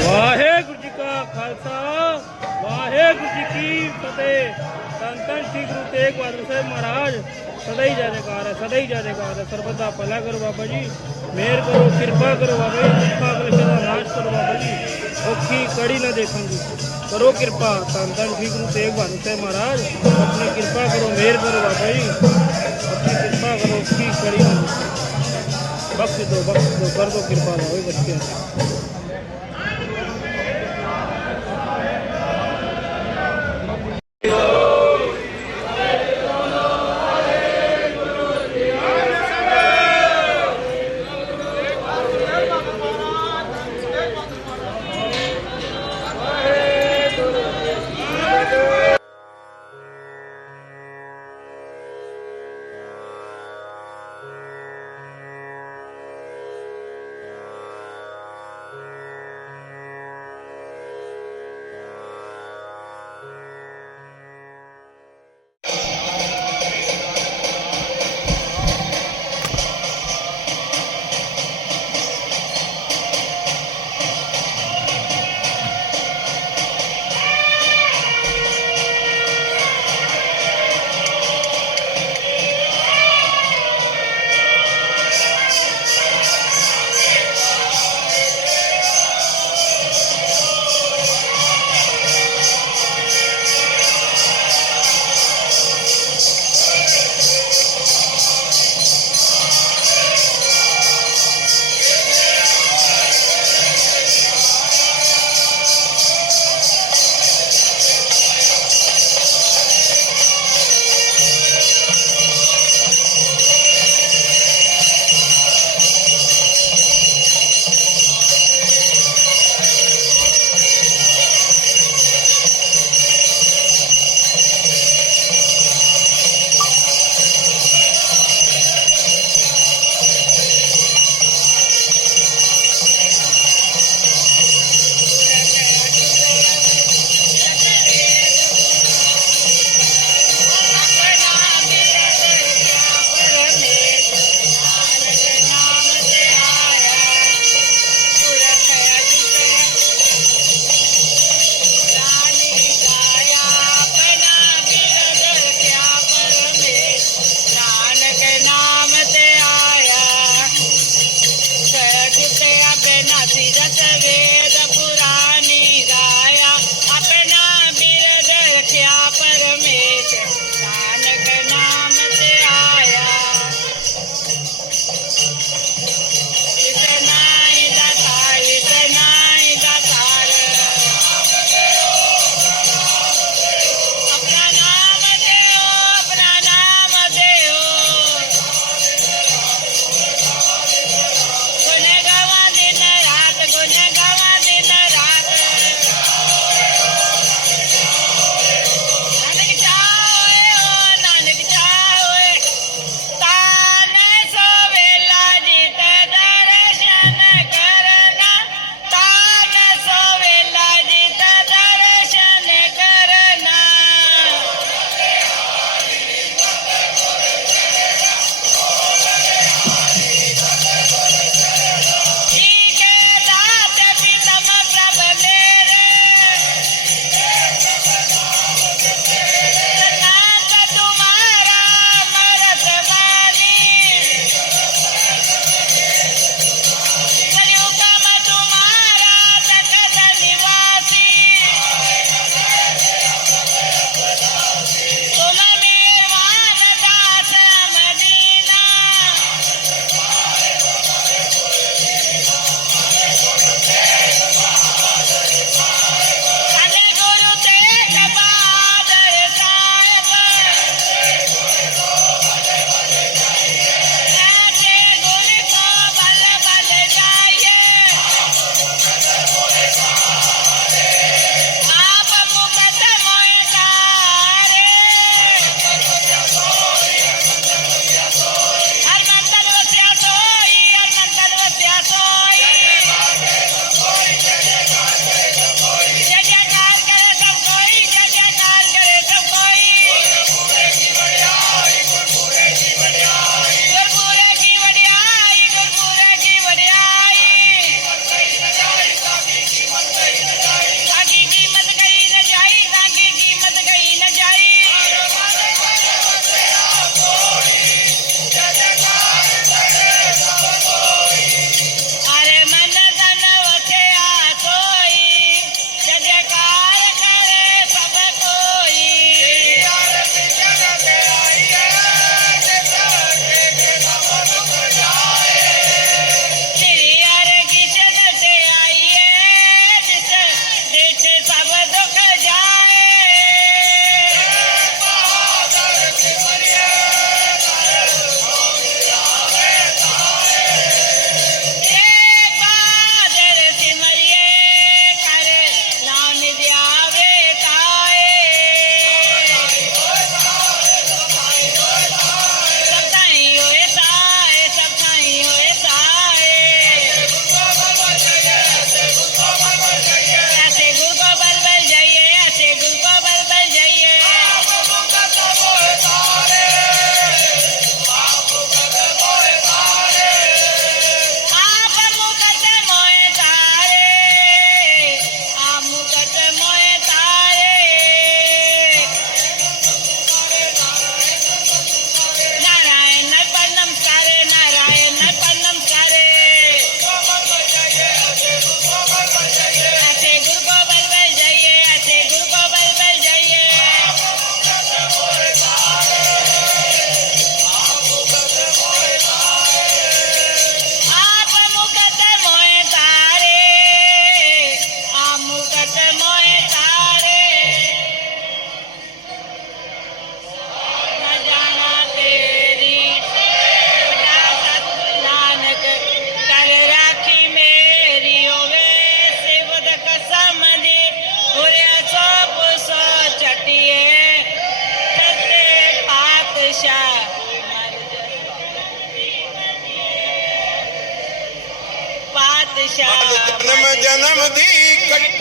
ਵਾਹਿਗੁਰੂ ਜੀ ਕਾ ਖਾਲਸਾ, ਵਾਹਿਗੁਰੂ ਜੀ ਕੀ ਫਤਿਹ। ਧੰਨ ਧੰਨ ਸ੍ਰੀ ਗੁਰੂ ਤੇਗ ਬਹਾਦਰ ਸਾਹਿਬ ਮਹਾਰਾਜ। ਸਦਾ ਹੀ ਜੈਕਾਰ ਹੈ, ਸਦਾ ਹੀ ਜੈਕਾਰ ਹੈ। ਸਰਬਤ ਦਾ ਭਲਾ ਕਰੋ ਬਾਬਾ ਜੀ। ਮਿਹਰ ਕਰੋ, ਕਿਰਪਾ ਕਰੋ ਬਾਬਾ ਜੀ। ਕਿਰਪਾ ਕਰੋ ਸਦਾ ਨਾਸ਼ ਕਰੋ ਬਾਬਾ ਜੀ। ਔਖੀ ਕੜੀ ਨਾ ਦੇਖਾਂਗੇ ਕਰੋ ਕਿਰਪਾ। ਧੰਨ ਧੰਨ ਸ੍ਰੀ ਗੁਰੂ ਤੇਗ ਬਹਾਦਰ ਸਾਹਿਬ ਮਹਾਰਾਜ। ਆਪਣੀ ਕਿਰਪਾ ਕਰੋ, ਮਿਹਰ ਕਰੋ ਬਾਬਾ ਜੀ। ਆਪਣੀ ਕਿਰਪਾ ਕਰੋ, ਔਖੀ ਕੜੀ ਨਾ ਬਖਸ਼ ਦੋ ਬਖਸ਼ ਦੋ ਕਰ ਦੋ ਕਿਰਪਾ ਹੋਵੇ ਬੱਚਿਆਂ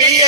ਦੀ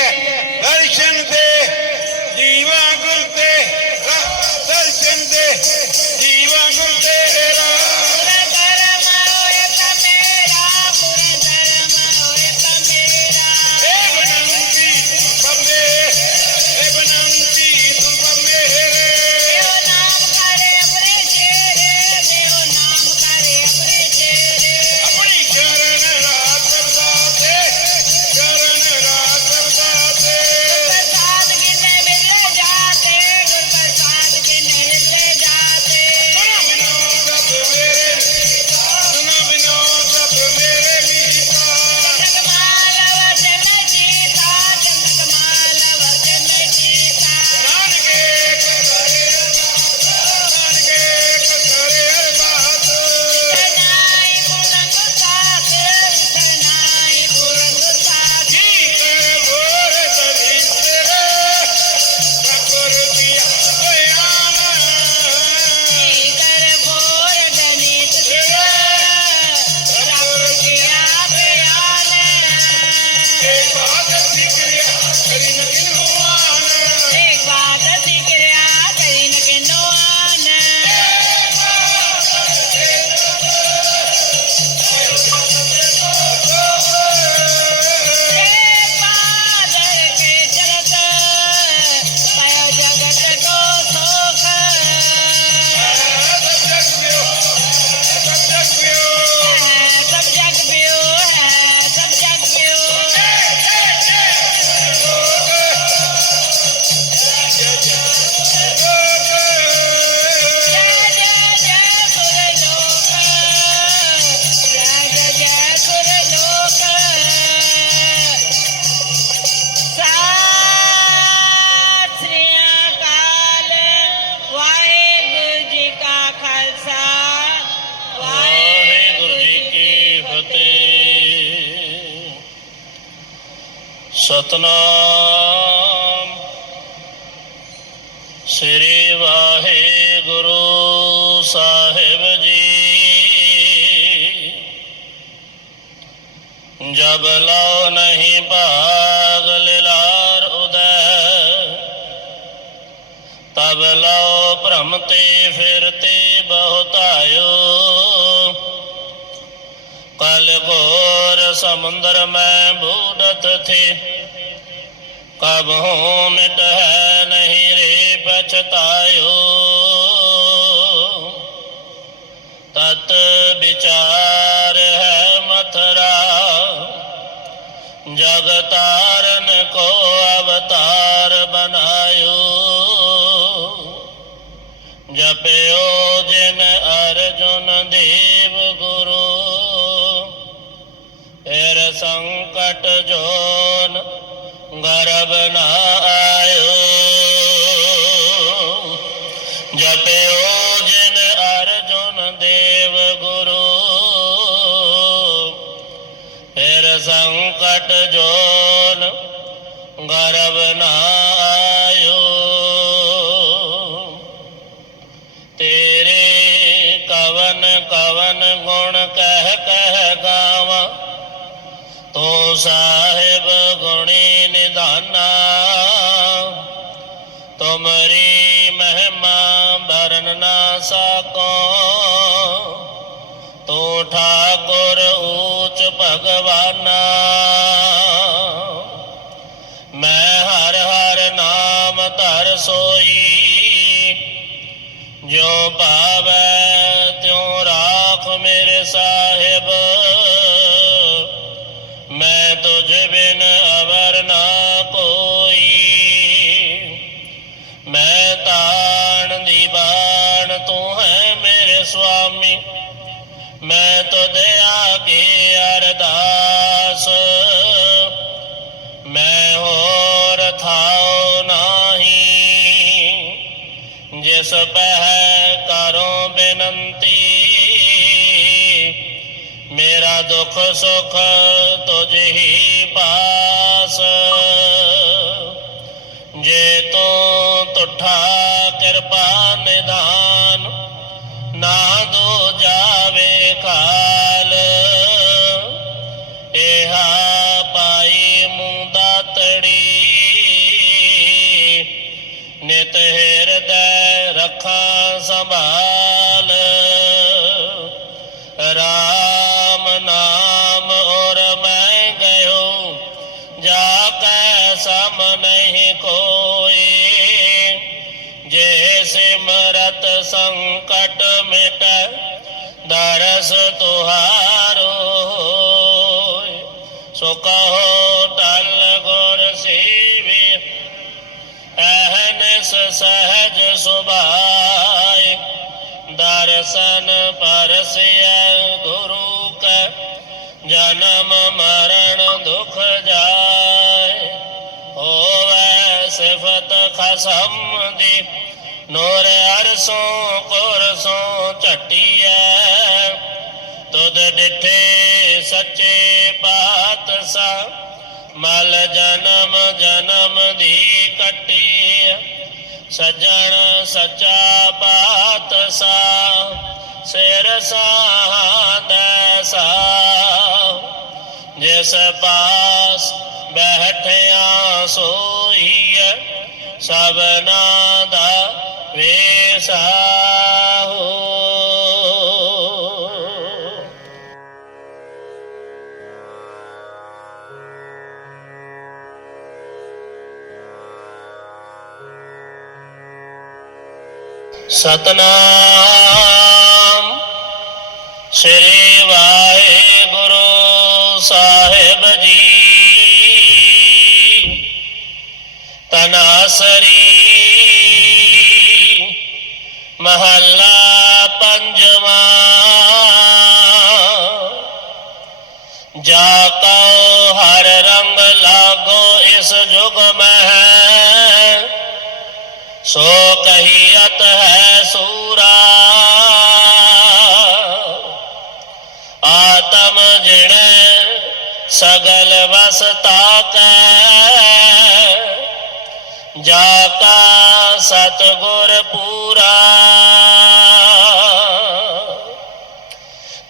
ਧਾਮ ਤੇ ਫਿਰਤੇ ਬਹੁਤਾਇਓ। ਕਲ ਘੋਰ ਸਮੁੰਦਰ ਮੈਂ ਬੂਡਤ ਥੇ। ਕਬ ਹੂੰ ਮਿਟ ਹੈ ਨਹੀਂ ਰੇ ਪਛਤਾਇਓ। ਤਤ ਵਿਚਾਰ ਹੈ ਮਥਰਾ। ਜਗਤਾਰਨ ਕੋ ਅਵਤਾਰ ਬਨਾ ਜਪਿਓ ਜਿਨ ਅਰਜੁਨ ਦੇਵ ਗੁਰੂ ਤੇਰ ਸੰਕਟ ਜੋਨ ਗਰਬ ਨਾ ਆਇਓ। ਜਪਿਓ ਜਿਨ ਅਰਜੁਨ ਦੇਵ ਗੁਰੂ ਤੇਰ ਸੰਕਟ ਜੋਨ कवन कवन गुण कह कह गाव। तो साहेब गुणी निधाना तुमरी महिमा भरन ना सको। तो ठाकुर ऊच भगवाना। मैं हर हर नाम धर सोई। जो पावै ਮੈਂ ਤੁਝ ਬਿਨ ਅਵਰ ਨਾ ਕੋਈ। ਮੈਂ ਤਾਣ ਦੀ ਬਾਣ ਤੂੰ ਹੈ ਮੇਰੇ ਸੁਆਮੀ। ਮੈਂ ਤੁਧ ਆਗੇ ਅਰਦਾਸ। ਮੈਂ ਹੋਰ ਥਾਉ ਨਾਹੀ। ਜਿਸ ਪਹਿ ਕਰੋ ਬੇਨੰਤੀ ਮੇਰਾ ਦੁੱਖ ਸੁਖ ਤੁਝ ਹੀ ਪਾਸ। ਜੇ ਤੂੰ ਤੁਠਾ ਕਿਰਪਾ ਨਿਦਾਨ ਸੰਕਟ ਮਿਟੈ ਦਰਸ ਤੁਹਾਰੋ ਹੋਇ। ਸੋ ਕਹੋ ਟਲ ਗੁਰ ਸੇਵੀ, ਅਹਨਸ ਸਹਜ ਸੁਭਾਇ ਦਰਸ਼ਨ ਪਰਸਿਐ ਗੁਰੂ ਕੈ, ਜਨਮ ਮਰਨ ਦੁਖ ਜਾਏ ਹੋਵੇ ਸਿਫਤ ਖਸਮ ਨੂਰ ਅਰਸੋਂ ਕੁਰਸੋਂ ਝਟੀਐ, ਤੁਧ ਡਿਠੇ ਸੱਚੇ ਪਾਤਸ਼ਾਹ, ਮਲ ਜਨਮ ਜਨਮ ਦੀ ਕੱਟੀ ਸਜਣ ਸੱਚਾ ਪਾਤਸ਼ਾਹ, ਸਿਰ ਸਾਹਦਾ ਸਾਹ, ਜਿਸ ਪਾਸ ਬੈਠਿਆ ਸੋਈਐ ਸਭਨਾ ਦਾ ਸਤਨਾਮ ਲਾਗੋ ਇਸ ਜੁਗ ਮਹਿ ਸੋ ਕਹੀਅਤ ਹੈ ਸੂਰਾ। ਆਤਮ ਜਿਣੈ ਸਗਲ ਵਸ ਤਾਕੈ। ਜਾ ਕਾ ਸਤਗੁਰ ਪੂਰਾ।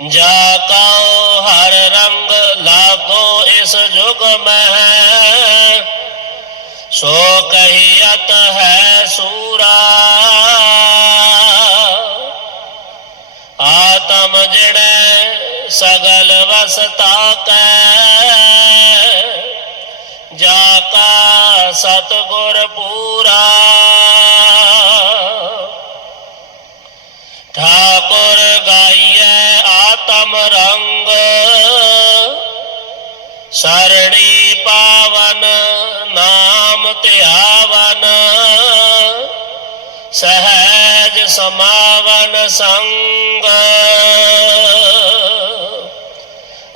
ਜਾ ਕਉ ਹਰ ਰੰਗ ਲਾਗੋ ਇਸ ਜੁਗ ਮਹਿ। ਸੋ ਕਹੀਅਤ ਹੈ ਸੂਰਾ। ਆਤਮ ਜੜੈ ਸਗਲ ਵਸ ਤਾਕੈ। ਜਾ ਕਾ ਸਤਗੁਰ ਪੂਰਾ। ਠਾਕੁਰ ਗਾਈਐ ਤਮ ਰੰਗ ਸਰਣੀ ਪਾਵਨ, ਨਾਮ ਧਿਆਵਨ, ਸਹਿਜ ਸਮਾਵਨ ਸੰਗ।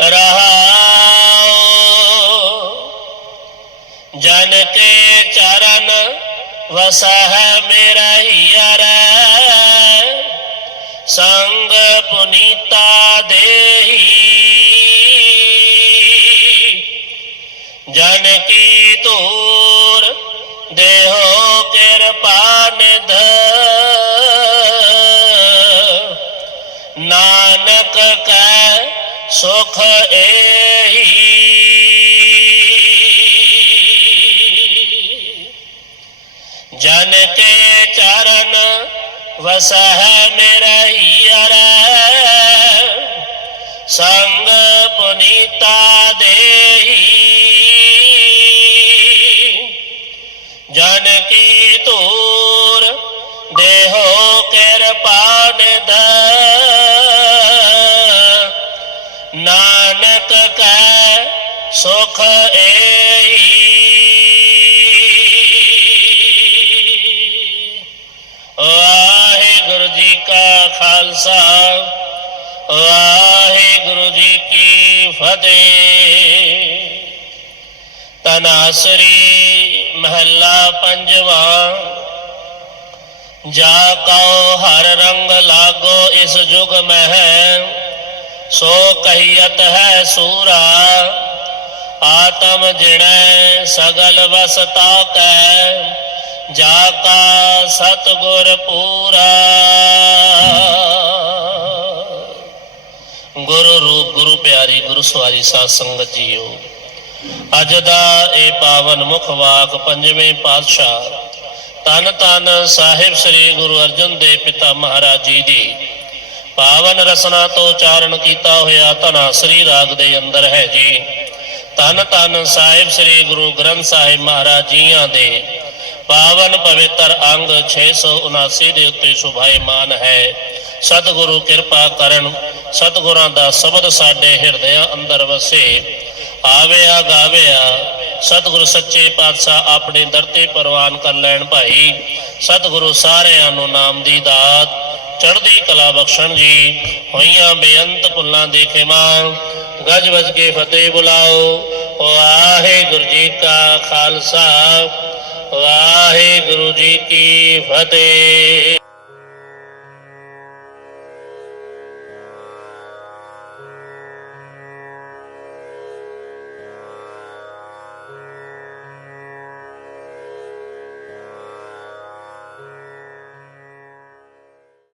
ਰਹਾਉ ਜਨ ਕੇ ਚਰਨ, ਵਸਹ ਮੇਰਾ ਹੀਰ ਸੰਗ ਪੁਨੀਤਾ ਦੇਹੀ। ਜਨ ਕੀ ਤੂਰ ਦੇਹੋ ਕਿਰਪਾ ਨਿਧ। ਨਾਨਕ ਕੈ ਸੁਖ ਏਹੀ ਵਸਹ ਮੇਰਾ ਹੀਰ ਸੰਗ ਪੁਨੀਤਾ ਦੇਹੀ। ਜਨ ਕੀ ਤੂਰ ਖਾਲਸਾ ਵਾਹਿਗੁਰੂ ਜੀ ਕੀ ਫਤਿਹ। ਤਨਾਸਰੀ ਮਹੱਲਾ ਪੰਜਵਾਂ, ਜਾ ਕਉ ਹਰ ਰੰਗ ਲਾਗੋ ਇਸ ਜੁਗ ਮਹਿ, ਸੋ ਕਹੀਅਤ ਹੈ ਸੂਰਾ, ਆਤਮ ਜਿਣੈ ਸਗਲ ਵਸ ਤਾਕੈ ਜਾ ਕਾ ਸਤਗੁਰ ਪੂਰਾ। ਗੁਰੂ ਰੂਪ, ਗੁਰੂ ਪਿਆਰੀ, ਗੁਰੂ ਸਵਾਰੀ ਸਾਧ ਸੰਗਤ ਜੀਓ। ਅੱਜ ਦਾ ਇਹ ਪਾਵਨ ਮੁਖ ਵਾਕ ਪੰਜਵੇਂ ਪਾਤਸ਼ਾਹ ਤਨ ਤਨ ਸਾਹਿਬ ਸ੍ਰੀ ਗੁਰੂ ਅਰਜਨ ਦੇਵ ਪਿਤਾ ਮਹਾਰਾਜ ਜੀ ਦੀ ਪਾਵਨ ਰਸਨਾ ਤੋਂ ਉਚਾਰਨ ਕੀਤਾ ਹੋਇਆ ਧਨਾ ਸ੍ਰੀ ਰਾਗ ਦੇ ਅੰਦਰ ਹੈ ਜੀ। ਤਨ ਤਨ ਸਾਹਿਬ ਸ੍ਰੀ ਗੁਰੂ ਗ੍ਰੰਥ ਸਾਹਿਬ ਮਹਾਰਾਜ ਜੀਆਂ ਦੇ ਪਾਵਨ ਪਵਿੱਤਰ ਅੰਗ 679 ਦੇ ਉੱਤੇ ਸੁਭਾਈਮਾਨ ਹੈ। ਸਤਿਗੁਰੂ ਕਿਰਪਾ ਕਰਨ, ਸਤਿਗੁਰਾਂ ਦਾ ਸ਼ਬਦ ਸਾਡੇ ਹਿਰਦਿਆਂ ਅੰਦਰ ਵਸੇ। ਆਵਿਆ ਗਾਵਿਆ, ਸਤਿਗੁਰੂ ਸੱਚੇ ਪਾਤਸ਼ਾਹ ਆਪਣੀ ਦਰਤੇ ਪ੍ਰਵਾਨ ਕਰ ਲੈਣ ਭਾਈ। ਸਤਿਗੁਰੂ ਸਾਰਿਆਂ ਨੂੰ ਨਾਮ ਦੀ ਦਾਤ, ਚੜ੍ਹਦੀ ਕਲਾ ਬਖਸ਼ਣ ਜੀ। ਹੋਈਆਂ ਬੇਅੰਤ ਪੁੱਲਾਂ ਦੇ ਖਿਮਾ ਗੱਜ ਵੱਜ ਕੇ ਫਤਿਹ ਬੁਲਾਓ। ਵਾਹਿਗੁਰੂ ਜੀ ਕਾ ਖਾਲਸਾ। ਵਾਹਿਗੁਰੂ ਜੀ ਕੀ ਫਤਿਹ।